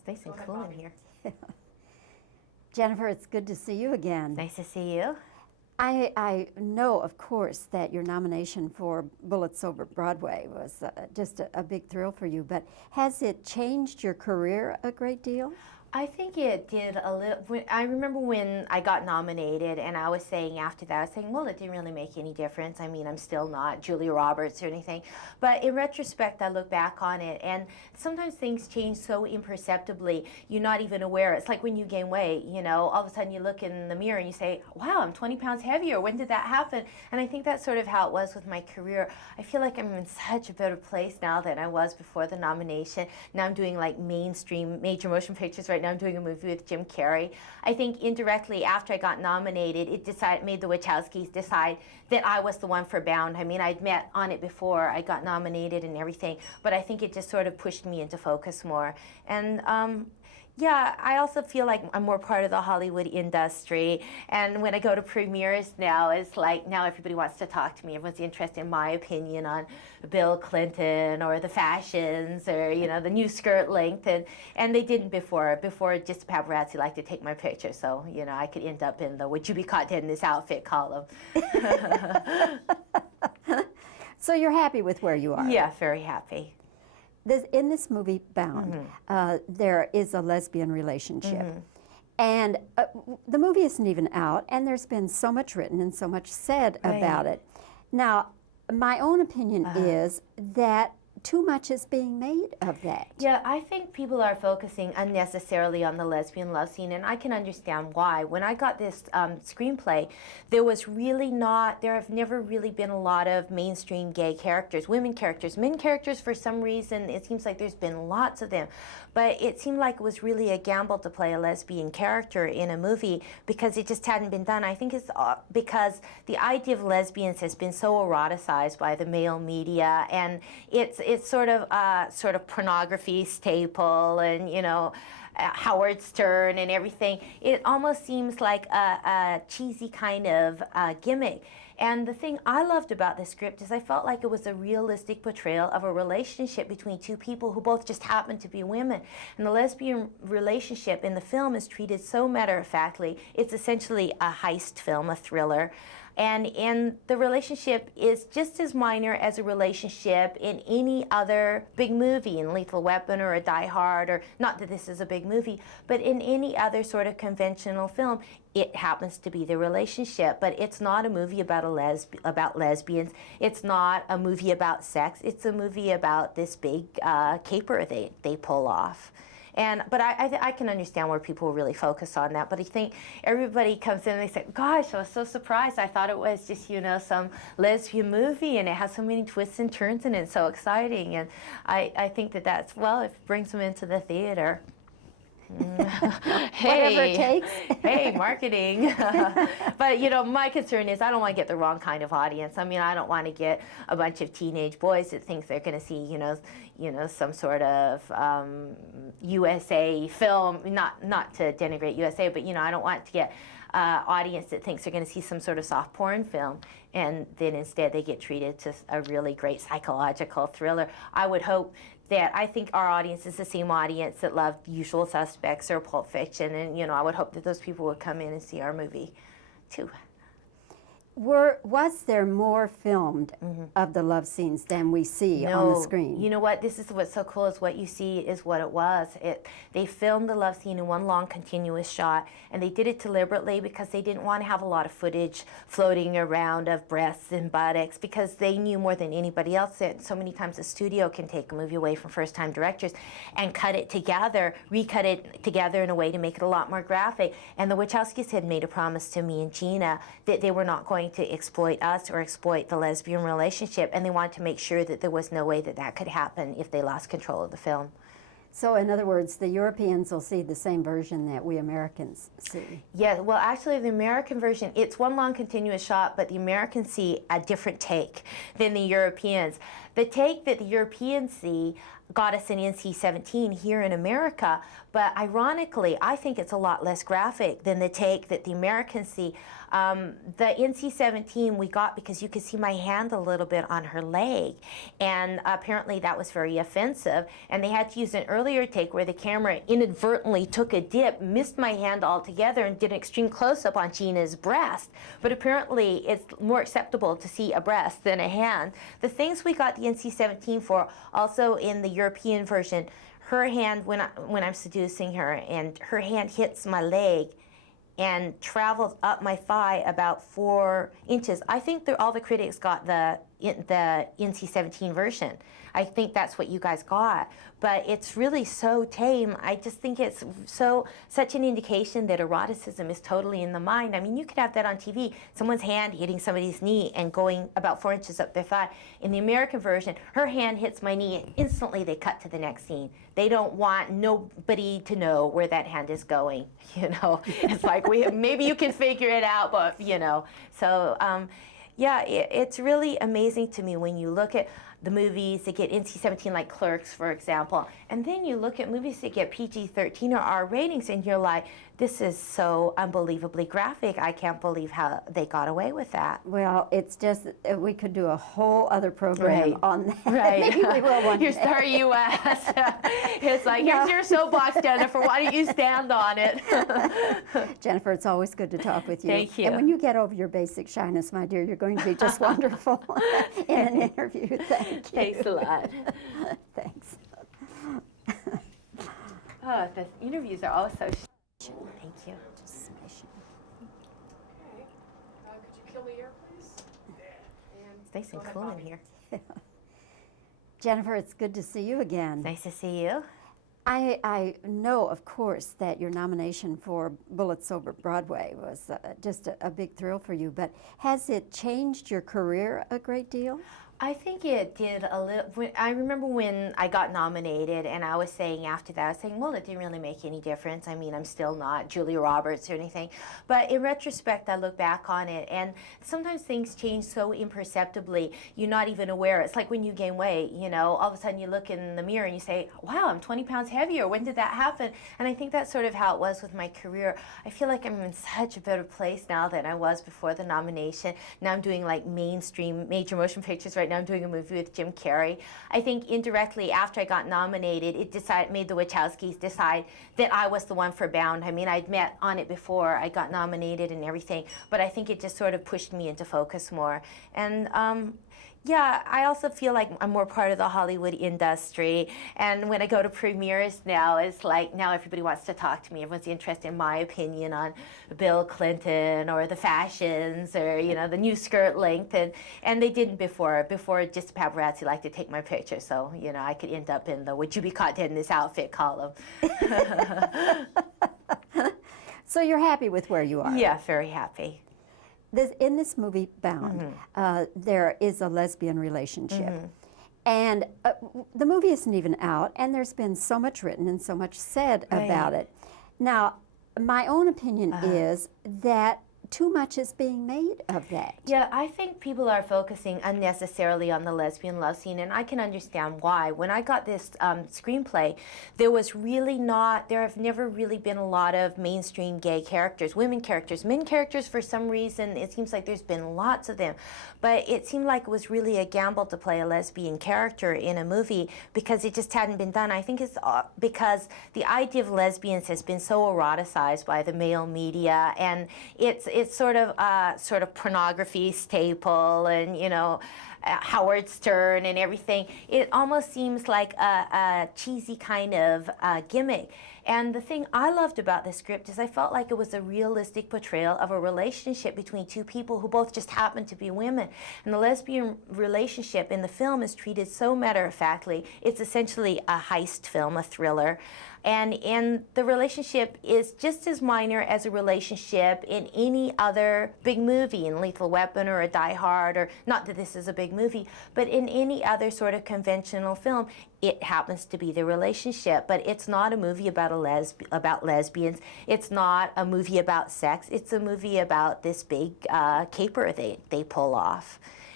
It's nice and cool in here. Jennifer, it's good to see you again. Nice to see you. I know, of course, that your nomination for Bullets Over Broadway was just a big thrill for you, but has it changed your career a great deal? I think it did a little. I remember when I got nominated, and I was saying after that, I was saying, well, it didn't really make any difference. I mean, I'm still not Julia Roberts or anything. But in retrospect, I look back on it, and sometimes things change so imperceptibly, you're not even aware. It's like when you gain weight, you know, all of a sudden you look in the mirror and you say, wow, I'm 20 pounds heavier. When did that happen? And I think that's sort of how it was with my career. I feel like I'm in such a better place now than I was before the nomination. Now I'm doing like mainstream major motion pictures right now. I'm doing a movie with Jim Carrey. I think indirectly after I got nominated, it made the Wachowskis decide that I was the one for Bound. I mean, I'd met on it before I got nominated and everything, but I think it just sort of pushed me into focus more. And yeah, I also feel like I'm more part of the Hollywood industry. And when I go to premieres now, it's like now everybody wants to talk to me. Everyone's interested in my opinion on Bill Clinton or the fashions or, you know, the new skirt length. And they didn't before. Before, just paparazzi liked to take my picture. So, you know, I could end up in the "Would you be caught dead in this outfit" column. So you're happy with where you are? Yeah, very happy. In this movie, Bound, there is a lesbian relationship. And the movie isn't even out, and there's been so much written and so much said about it. Now, my own opinion is that too much is being made of that. Yeah, I think people are focusing unnecessarily on the lesbian love scene, and I can understand why. When I got this screenplay, there have never really been a lot of mainstream gay characters, women characters. Men characters, for some reason, it seems like there's been lots of them. But it seemed like it was really a gamble to play a lesbian character in a movie because it just hadn't been done. I think it's because the idea of lesbians has been so eroticized by the male media, and it's sort of pornography staple, and you know, Howard Stern and everything. It almost seems like a cheesy kind of gimmick. And the thing I loved about the script is I felt like it was a realistic portrayal of a relationship between two people who both just happen to be women. And the lesbian relationship in the film is treated so matter-of-factly. It's essentially a heist film, a thriller. And the relationship is just as minor as a relationship in any other big movie, in Lethal Weapon or a Die Hard, or not that this is a big movie, but in any other sort of conventional film, it happens to be the relationship. But it's not a movie about about lesbians. It's not a movie about sex. It's a movie about this big caper they pull off. But I can understand where people really focus on that. But I think everybody comes in and they say, gosh, I was so surprised. I thought it was just, you know, some lesbian movie, and it has so many twists and turns, and it's so exciting. And I think that's, well, it brings them into the theater. Hey, whatever it takes. Hey, marketing. But you know, my concern is I don't want to get the wrong kind of audience. I mean, I don't want to get a bunch of teenage boys that think they're going to see, you know, some sort of USA film. Not to denigrate USA, but you know, I don't want to get audience that thinks they're going to see some sort of soft porn film, and then instead they get treated to a really great psychological thriller. I would hope that I think our audience is the same audience that loved Usual Suspects or Pulp Fiction, and you know, I would hope that those people would come in and see our movie too. Was there more filmed of the love scenes than we see on the screen? You know what? This is what's so cool is what you see is what it was. They filmed the love scene in one long continuous shot, and they did it deliberately because they didn't want to have a lot of footage floating around of breasts and buttocks, because they knew more than anybody else that so many times a studio can take a movie away from first-time directors and cut it together, recut it together in a way to make it a lot more graphic. And the Wachowskis had made a promise to me and Gina that they were not going to exploit us or exploit the lesbian relationship, and they wanted to make sure that there was no way that that could happen if they lost control of the film. So in other words, the Europeans will see the same version that we Americans see. Yeah, well actually the American version, it's one long continuous shot, but the Americans see a different take than the Europeans. The take that the Europeans see got us an NC-17 here in America, but ironically, I think it's a lot less graphic than the take that the Americans see. The NC-17 we got because you could see my hand a little bit on her leg, and apparently that was very offensive, and they had to use an earlier take where the camera inadvertently took a dip, missed my hand altogether, and did an extreme close-up on Gina's breast. But apparently it's more acceptable to see a breast than a hand. The things we got the NC-17 for, also in the European version, her hand, when I'm seducing her, and her hand hits my leg and travels up my thigh about 4 inches. I think all the critics got the NC-17 version. I think that's what you guys got. But it's really so tame. I just think it's such an indication that eroticism is totally in the mind. I mean, you could have that on TV, someone's hand hitting somebody's knee and going about 4 inches up their thigh. In the American version, her hand hits my knee and instantly they cut to the next scene. They don't want nobody to know where that hand is going, you know. It's like, maybe you can figure it out, but, you know. So, yeah, it's really amazing to me when you look at the movies that get NC-17, like Clerks, for example, and then you look at movies that get PG-13 or R ratings, and you're like, this is so unbelievably graphic. I can't believe how they got away with that. Well, it's just, we could do a whole other program on that. Right. Maybe we will one You're day. sorry you asked. It's like, here's your soapbox, Jennifer. Why don't you stand on it? Jennifer, it's always good to talk with you. Thank you. And when you get over your basic shyness, my dear, you're going to be just wonderful in an interview. Thank you. Thanks a lot. Thanks. Oh, the interviews are always so Thank you. Just smashing. Okay. Could you kill the air, please? It's nice and cool in here. Jennifer, it's good to see you again. Nice to see you. I know, of course, that your nomination for Bullets Over Broadway was just a big thrill for you, but has it changed your career a great deal? I think it did a little. I remember when I got nominated, and I was saying after that, I was saying, well, it didn't really make any difference. I mean, I'm still not Julia Roberts or anything. But in retrospect, I look back on it, and sometimes things change so imperceptibly, you're not even aware. It's like when you gain weight, you know, all of a sudden you look in the mirror and you say, wow, I'm 20 pounds heavier. When did that happen? And I think that's sort of how it was with my career. I feel like I'm in such a better place now than I was before the nomination. Now I'm doing like mainstream major motion pictures right now. I'm doing a movie with Jim Carrey. I think indirectly after I got nominated, it made the Wachowskis decide that I was the one for Bound. I mean, I'd met on it before I got nominated and everything, but I think it just sort of pushed me into focus more. And yeah, I also feel like I'm more part of the Hollywood industry. And when I go to premieres now, it's like now everybody wants to talk to me. Everyone's interested in my opinion on Bill Clinton or the fashions or, you know, the new skirt length. And they didn't before. Before, just paparazzi liked to take my picture. So, you know, I could end up in the "Would you be caught dead in this outfit" column. So you're happy with where you are? Yeah, very happy. In this movie, Bound, there is a lesbian relationship. And the movie isn't even out, and there's been so much written and so much said about it. Now, my own opinion is that too much is being made of that. Yeah, I think people are focusing unnecessarily on the lesbian love scene, and I can understand why. When I got this screenplay, there have never really been a lot of mainstream gay characters, women characters. Men characters, for some reason, it seems like there's been lots of them. But it seemed like it was really a gamble to play a lesbian character in a movie because it just hadn't been done. I think it's because the idea of lesbians has been so eroticized by the male media, and it's sort of pornography staple, and you know, Howard Stern and everything. It almost seems like a cheesy kind of gimmick. And the thing I loved about the script is I felt like it was a realistic portrayal of a relationship between two people who both just happen to be women. And the lesbian relationship in the film is treated so matter-of-factly. It's essentially a heist film, a thriller. And the relationship is just as minor as a relationship in any other big movie, in Lethal Weapon or a Die Hard, or not that this is a big movie, but in any other sort of conventional film, it happens to be the relationship. But it's not a movie about about lesbians. It's not a movie about sex. It's a movie about this big caper they pull off.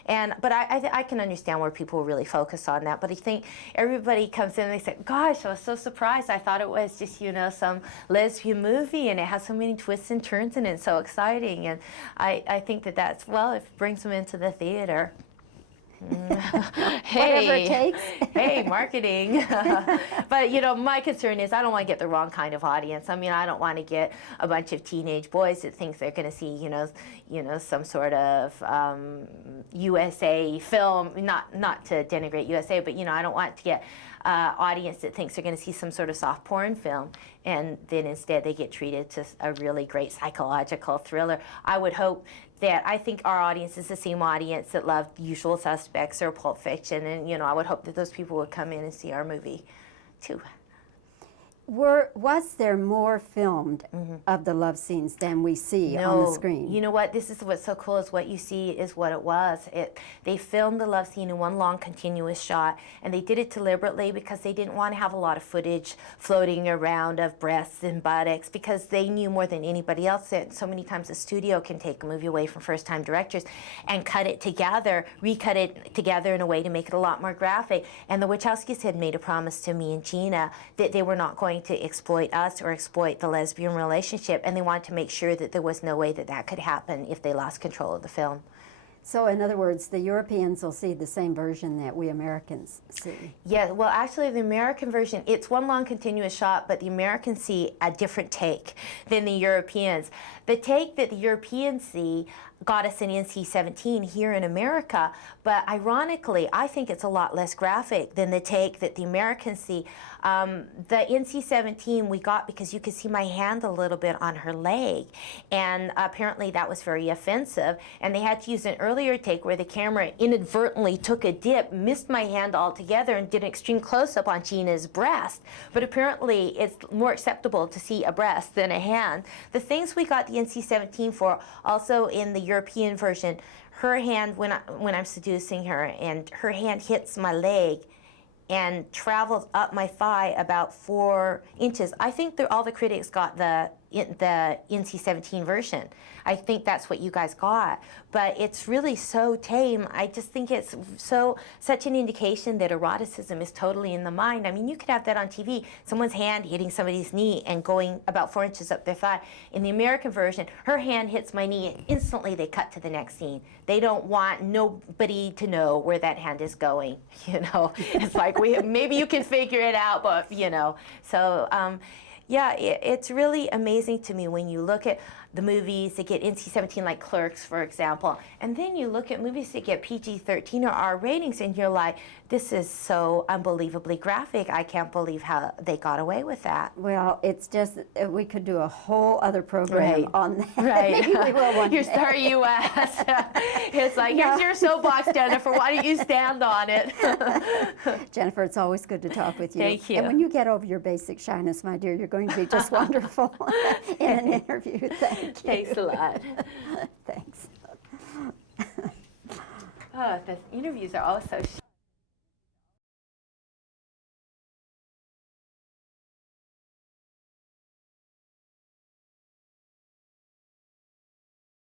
But I can understand where people really focus on that. But I think everybody comes in and they say, gosh, I was so surprised. I thought it was just, some lesbian movie, and it has so many twists and turns, and it's so exciting. And I think that's, well, it brings them into the theater. Whatever it takes. Hey, marketing. But my concern is I don't want to get the wrong kind of audience. I mean, I don't want to get a bunch of teenage boys that think they're going to see some sort of USA film. Not to denigrate USA, but I don't want to get audience that thinks they're going to see some sort of soft porn film, and then instead they get treated to a really great psychological thriller. I would hope that I think our audience is the same audience that loved Usual Suspects or Pulp Fiction, and I would hope that those people would come in and see our movie too. Was there more filmed of the love scenes than we see on the screen? You know what? This is what's so cool is what you see is what it was. They filmed the love scene in one long continuous shot, and they did it deliberately because they didn't want to have a lot of footage floating around of breasts and buttocks, because they knew more than anybody else that so many times a studio can take a movie away from first-time directors and cut it together, recut it together in a way to make it a lot more graphic. And the Wachowskis had made a promise to me and Gina that they were not going to exploit us or exploit the lesbian relationship, and they wanted to make sure that there was no way that could happen if they lost control of the film. So in other words, the Europeans will see the same version that we Americans see. Yeah, well actually the American version, it's one long continuous shot, but the Americans see a different take than the Europeans. The take that the Europeans see got us an NC-17 here in America, but ironically, I think it's a lot less graphic than the take that the Americans see. The NC-17 we got because you could see my hand a little bit on her leg, and apparently that was very offensive, and they had to use an earlier take where the camera inadvertently took a dip, missed my hand altogether, and did an extreme close-up on Gina's breast. But apparently it's more acceptable to see a breast than a hand. The things we got the NC-17 for, also in the European version, her hand, when I'm seducing her, and her hand hits my leg and travels up my thigh about 4 inches. I think all the critics got the NC-17 version. I think that's what you guys got. But it's really so tame. I just think it's such an indication that eroticism is totally in the mind. I mean, you could have that on TV, someone's hand hitting somebody's knee and going about 4 inches up their thigh. In the American version, her hand hits my knee and instantly they cut to the next scene. They don't want nobody to know where that hand is going, It's like, maybe you can figure it out, but, So, yeah, it's really amazing to me when you look at the movies that get NC-17, like Clerks, for example, and then you look at movies that get PG-13 or R ratings, and you're like, this is so unbelievably graphic. I can't believe how they got away with that. Well, it's just, we could do a whole other program on that. Right. Maybe we will one day. You're sorry you asked. It's like, here's your soapbox, Jennifer. Why don't you stand on it? Jennifer, it's always good to talk with you. Thank you. And when you get over your basic shyness, my dear, you're going to be just wonderful in an interview. Thank you. Thanks a lot. Thanks. Oh, the interviews are always so